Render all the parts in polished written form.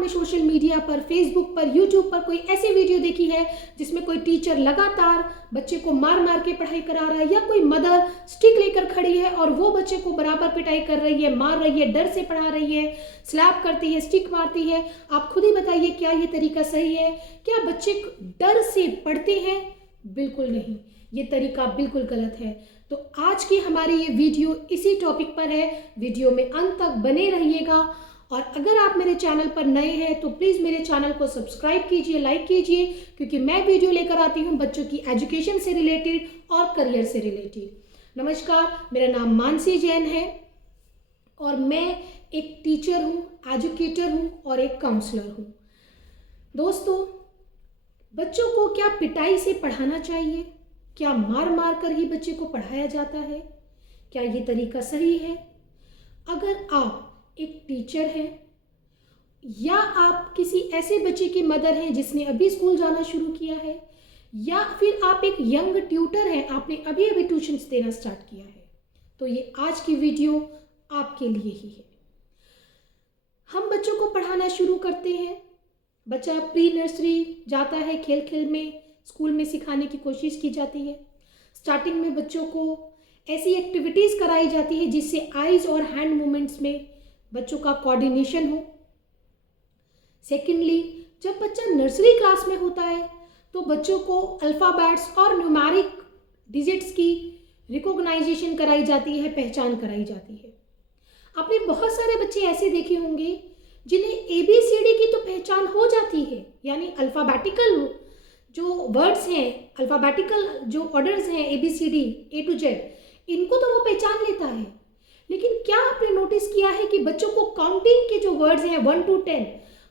आपने social media पर, Facebook पर, यूट्यूब पर कोई ऐसी वीडियो देखी है जिसमें कोई टीचर लगातार बच्चे को मार मार के पढ़ाई करा रहा है, या कोई मदर स्टिक लेकर खड़ी है और वो बच्चे को बराबर पिटाई कर रही है, मार रही है, डर से पढ़ा रही है, स्लैप करती है, स्टिक मारती है? आप खुद ही बताइए, क्या ये तरीका सही है? क्या बच्चे डर से पढ़ते हैं? बिल्कुल नहीं, ये तरीका बिल्कुल गलत है। तो आज की हमारी ये वीडियो इसी टॉपिक पर है। वीडियो में अंत तक बने रहिएगा, और अगर आप मेरे चैनल पर नए हैं तो प्लीज़ मेरे चैनल को सब्सक्राइब कीजिए, लाइक कीजिए, क्योंकि मैं वीडियो लेकर आती हूँ बच्चों की एजुकेशन से रिलेटेड और करियर से रिलेटेड। नमस्कार, मेरा नाम मानसी जैन है और मैं एक टीचर हूँ, एजुकेटर हूँ और एक काउंसलर हूँ। दोस्तों, बच्चों को क्या पिटाई से पढ़ाना चाहिए? क्या मार मार कर ही बच्चे को पढ़ाया जाता है? क्या ये तरीका सही है? अगर आप एक टीचर हैं या आप किसी ऐसे बच्चे की मदर हैं जिसने अभी स्कूल जाना शुरू किया है, या फिर आप एक यंग ट्यूटर हैं, आपने अभी अभी ट्यूशन्स देना स्टार्ट किया है, तो ये आज की वीडियो आपके लिए ही है। हम बच्चों को पढ़ाना शुरू करते हैं, बच्चा प्री नर्सरी जाता है, खेल खेल में स्कूल में सिखाने की कोशिश की जाती है। स्टार्टिंग में बच्चों को ऐसी एक्टिविटीज़ कराई जाती है जिससे आइज़ और हैंड मूवमेंट्स में बच्चों का कोऑर्डिनेशन हो। सेकेंडली, जब बच्चा नर्सरी क्लास में होता है तो बच्चों को अल्फ़ाबेट्स और न्यूमेरिक डिजिट्स की रिकॉग्नाइजेशन कराई जाती है, पहचान कराई जाती है। आपने बहुत सारे बच्चे ऐसे देखे होंगे जिन्हें ABCD की तो पहचान हो जाती है, यानी अल्फ़ाबेटिकल जो वर्ड्स हैं, अल्फ़ाबेटिकल जो ऑर्डर्स हैं ABCD A to Z, इनको तो वो पहचान लेता है। लेकिन क्या आपने नोटिस किया है कि बच्चों को काउंटिंग के जो वर्ड्स हैं 1 to 10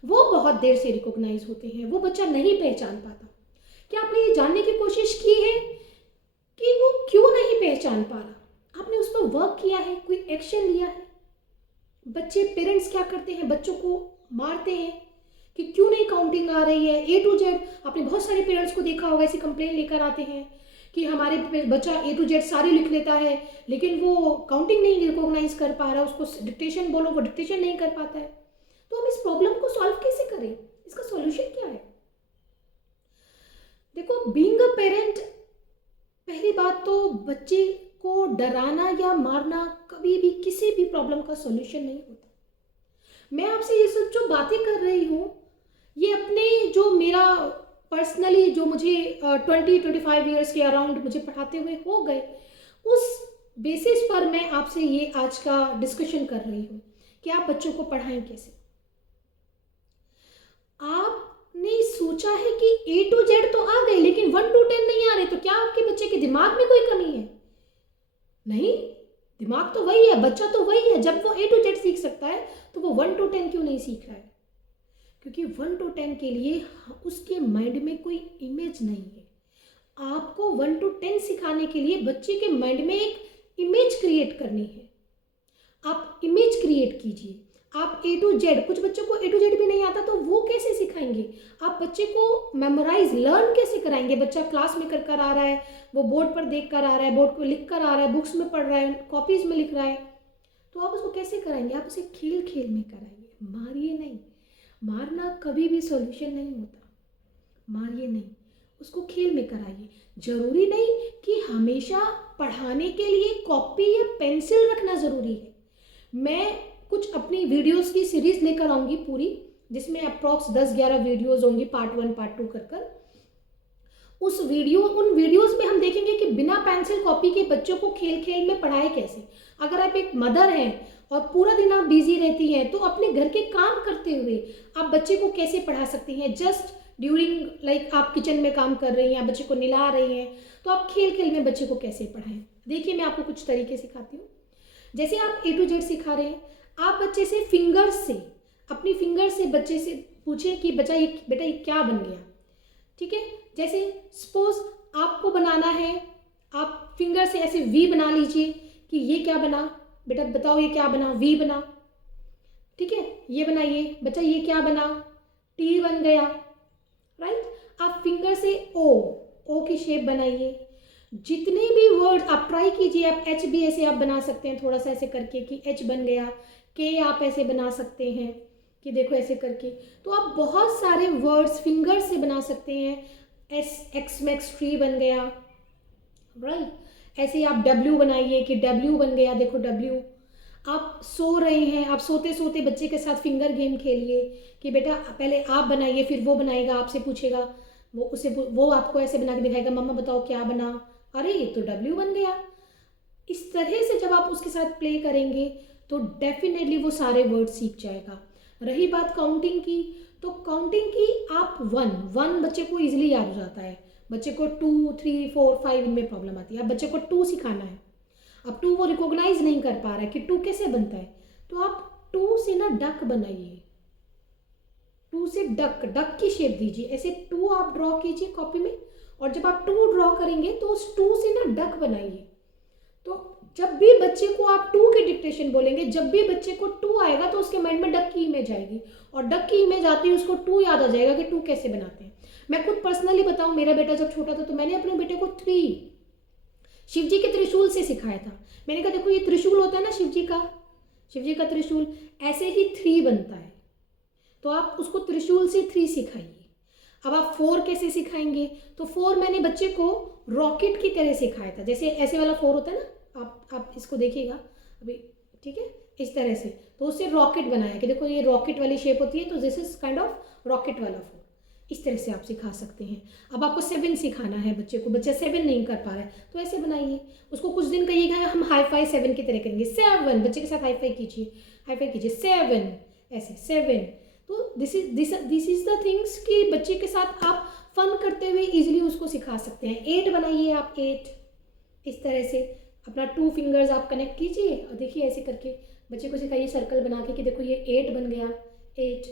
वो बहुत देर से रिकॉग्नाइज होते हैं, वो बच्चा नहीं पहचान पाता। क्या आपने ये जानने की कोशिश की है कि वो क्यों नहीं पहचान पा रहा? आपने उस पर वर्क किया है, कोई एक्शन लिया है? बच्चे, पेरेंट्स क्या करते हैं, बच्चों को मारते हैं कि क्यों नहीं काउंटिंग आ रही है A to Z। आपने बहुत सारे पेरेंट्स को देखा होगा, ऐसी कंप्लेन लेकर आते हैं कि हमारे बच्चा A to Z सारे लिख लेता है लेकिन वो काउंटिंग नहीं रिकॉग्नाइज कर पा रहा, उसको डिक्टेशन बोलो वो डिक्टेशन नहीं कर पाता है। तो हम इस प्रॉब्लम को सॉल्व कैसे करें? इसका सॉल्यूशन क्या है? देखो, बीइंग अ पेरेंट, पहली बात तो बच्चे को डराना या मारना कभी भी किसी भी प्रॉब्लम का सॉल्यूशन नहीं होता। मैं आपसे ये सब जो बातें कर रही हूँ, ये अपने जो मेरा पर्सनली जो मुझे 20-25 ईयर्स के अराउंड मुझे पढ़ाते हुए हो गए, उस बेसिस पर मैं आपसे ये आज का डिस्कशन कर रही हूँ कि आप बच्चों को पढ़ाएं कैसे। आपने सोचा है कि A to Z तो आ गए लेकिन 1 to 10 नहीं आ रहे, तो क्या आपके बच्चे के दिमाग में कोई कमी है? नहीं, दिमाग तो वही है, बच्चा तो वही है। जब वो A to Z सीख सकता है तो वो 1 to 10 क्यों नहीं सीख रहा है? क्योंकि 1 to 10 के लिए उसके माइंड में कोई इमेज नहीं है। आपको 1 to 10 सिखाने के लिए बच्चे के माइंड में एक इमेज क्रिएट करनी है। आप इमेज क्रिएट कीजिए। आप A to Z, कुछ बच्चों को A to Z भी नहीं आता तो वो कैसे सिखाएंगे? आप बच्चे को मेमोराइज, लर्न कैसे कराएंगे? बच्चा क्लास में कर कर आ रहा है, वो बोर्ड पर देख कर आ रहा है, बोर्ड पर लिख कर आ रहा है, बुक्स में पढ़ रहा है, कॉपीज़ में लिख रहा है, तो आप उसको कैसे कराएंगे? आप उसे खेल खेल में कराइए, मारिए नहीं। मारना कभी भी सॉल्यूशन नहीं होता, मारिए नहीं, उसको खेल में कराइए। ज़रूरी नहीं कि हमेशा पढ़ाने के लिए कॉपी या पेंसिल रखना ज़रूरी है। मैं कुछ अपनी वीडियोस की सीरीज़ लेकर आऊँगी पूरी, जिसमें अप्रॉक्स 10-11 वीडियोस होंगी, पार्ट 1 पार्ट 2 कर उन वीडियोस में हम देखेंगे कि बिना पेंसिल कॉपी के बच्चों को खेल खेल में पढ़ाए कैसे। अगर आप एक मदर हैं और पूरा दिन आप बिजी रहती हैं तो अपने घर के काम करते हुए आप बच्चे को कैसे पढ़ा सकती हैं? जस्ट ड्यूरिंग लाइक आप किचन में काम कर रही हैं, बच्चे को नहला रही हैं, तो आप खेल खेल में बच्चे को कैसे पढ़ाएं? देखिए, मैं आपको कुछ तरीके सिखाती हूँ। जैसे आप A to Z सिखा रहे हैं, आप बच्चे से अपनी फिंगर से बच्चे से पूछें कि बेटा ये क्या बन गया। ठीक है, जैसे सपोज आपको बनाना है, आप फिंगर से ऐसे V बना लीजिए कि ये क्या बना, बेटा बताओ ये क्या बना, V बना। ठीक है, ये बनाइए, बच्चा ये क्या बना, T बन गया, राइट। आप फिंगर से O की शेप बनाइए। जितने भी वर्ड आप ट्राई कीजिए, आप H भी ऐसे आप बना सकते हैं, थोड़ा सा ऐसे करके कि H बन गया, K आप ऐसे बना सकते हैं, कि देखो ऐसे करके। तो आप बहुत सारे वर्ड्स फिंगर से बना सकते हैं। एक्स मैक्स ट्री बन गया, राइट। ऐसे ही आप डब्ल्यू बनाइए कि डब्ल्यू बन गया, देखो डब्ल्यू। आप सो रहे हैं, आप सोते सोते बच्चे के साथ फिंगर गेम खेलिए कि बेटा पहले आप बनाइए, फिर वो बनाएगा, आपसे पूछेगा, वो आपको ऐसे बना के दिखाएगा, मम्मा बताओ क्या बना, अरे ये तो डब्ल्यू बन गया। इस तरह से जब आप उसके साथ प्ले करेंगे तो डेफिनेटली वो सारे वर्ड सीख जाएगा। रही बात काउंटिंग की, तो काउंटिंग की आप वन बच्चे को ईजिली याद हो जाता है। बच्चे को 2, 3, 4, 5 इनमें प्रॉब्लम आती है। अब बच्चे को 2 सिखाना है, अब 2 वो रिकॉग्नाइज नहीं कर पा रहा है कि 2 कैसे बनता है, तो आप 2 से ना डक बनाइए, 2 से डक की शेप दीजिए। ऐसे 2 आप ड्रॉ कीजिए कॉपी में, और जब आप 2 ड्रॉ करेंगे तो उस 2 से ना डक बनाइए। तो जब भी बच्चे को आप 2 की डिक्टेशन बोलेंगे, जब भी बच्चे को 2 आएगा तो उसके माइंड में डक की इमेज आएगी, और डक की इमेज आती है उसको 2 याद आ जाएगा कि 2 कैसे बनाते हैं। मैं खुद पर्सनली बताऊं, मेरा बेटा जब छोटा था तो मैंने अपने बेटे को 3 शिव जी के त्रिशूल से सिखाया था। मैंने कहा देखो ये त्रिशूल होता है ना शिव जी का त्रिशूल, ऐसे ही 3 बनता है, तो आप उसको त्रिशूल से 3 सिखाइए। अब आप 4 कैसे सिखाएंगे, तो 4 मैंने बच्चे को रॉकेट की तरह सिखाया था। जैसे ऐसे वाला 4 होता है ना, आप इसको देखिएगा अभी, ठीक है, इस तरह से, तो उससे रॉकेट बनाया कि देखो ये रॉकेट वाली शेप होती है, तो this is kind of rocket वाला 4। इस तरह से आप सिखा सकते हैं। अब आपको 7 सिखाना है बच्चे को, बच्चा 7 नहीं कर पा रहा है, तो ऐसे बनाइए। उसको कुछ दिन कहिएगा हम हाई फाई 7 की तरह करेंगे, 7 बच्चे के साथ हाई फाई कीजिए 7, ऐसे 7। तो दिस इज द थिंग्स कि बच्चे के साथ आप फन करते हुए इजीली उसको सिखा सकते हैं। 8 बनाइए आप, 8 इस तरह से अपना 2 फिंगर्स आप कनेक्ट कीजिए, और देखिए ऐसे करके बच्चे को सिखाइए सर्कल बना के कि देखो ये 8 बन गया, 8।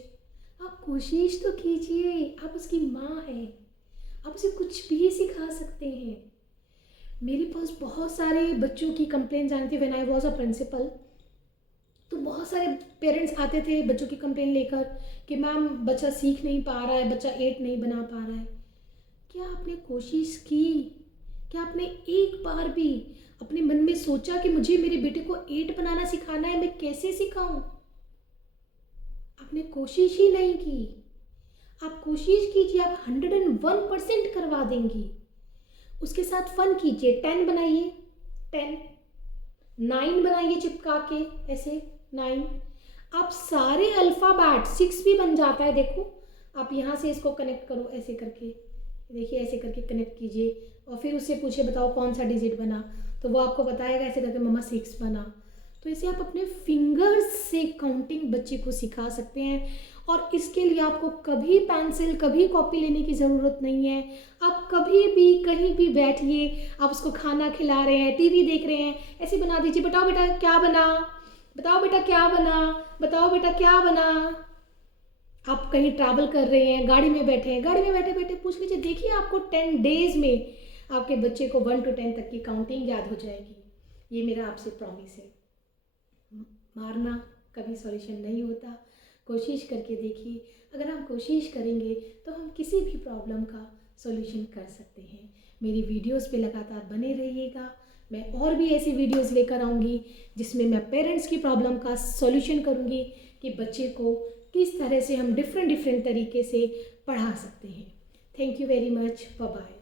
आप कोशिश तो कीजिए, आप उसकी माँ हैं, आप उसे कुछ भी सिखा सकते हैं। मेरे पास बहुत सारे बच्चों की कंप्लेंट्स आती थी when I was a principal. तो बहुत सारे पेरेंट्स आते थे बच्चों की कंप्लेंट लेकर कि मैम बच्चा सीख नहीं पा रहा है, बच्चा 8 नहीं बना पा रहा है। क्या आपने कोशिश की? क्या आपने एक बार भी अपने मन में सोचा कि मुझे मेरे बेटे को 8 बनाना सिखाना है, मैं कैसे सिखाऊं? आपने कोशिश ही नहीं की। आप कोशिश कीजिए, आप 101% करवा देंगी। उसके साथ फन कीजिए, 10 बनाइए, 10, 9 बनाइए चिपका के, ऐसे 9। आप सारे अल्फ़ाबेट 6 भी बन जाता है, देखो आप यहाँ से इसको कनेक्ट करो ऐसे करके, देखिए ऐसे करके कनेक्ट कीजिए, और फिर उससे पूछिए बताओ कौन सा डिजिट बना, तो वो आपको बताएगा ऐसे करके मम्मा 6 बना। तो इसे आप अपने फिंगर्स से काउंटिंग बच्चे को सिखा सकते हैं, और इसके लिए आपको कभी पेंसिल कभी कॉपी लेने की ज़रूरत नहीं है। आप कभी भी कहीं भी बैठिए, आप उसको खाना खिला रहे हैं, टीवी देख रहे हैं, ऐसे बना दीजिए, बताओ बेटा क्या बना, बताओ बेटा क्या बना, बताओ बेटा क्या बना। आप कहीं ट्रैवल कर रहे हैं, गाड़ी में बैठे हैं, गाड़ी में बैठे बैठे पूछ लीजिए, देखिए आपको 10 डेज़ में आपके बच्चे को 1 to 10 तक की काउंटिंग याद हो जाएगी। ये मेरा आपसे प्रॉमिस है। मारना कभी सॉल्यूशन नहीं होता, कोशिश करके देखिए। अगर हम कोशिश करेंगे तो हम किसी भी प्रॉब्लम का सॉल्यूशन कर सकते हैं। मेरी वीडियोस पे लगातार बने रहिएगा, मैं और भी ऐसी वीडियोस लेकर आऊँगी जिसमें मैं पेरेंट्स की प्रॉब्लम का सॉल्यूशन करूँगी कि बच्चे को किस तरह से हम डिफरेंट तरीके से पढ़ा सकते हैं। Thank you very much, bye bye.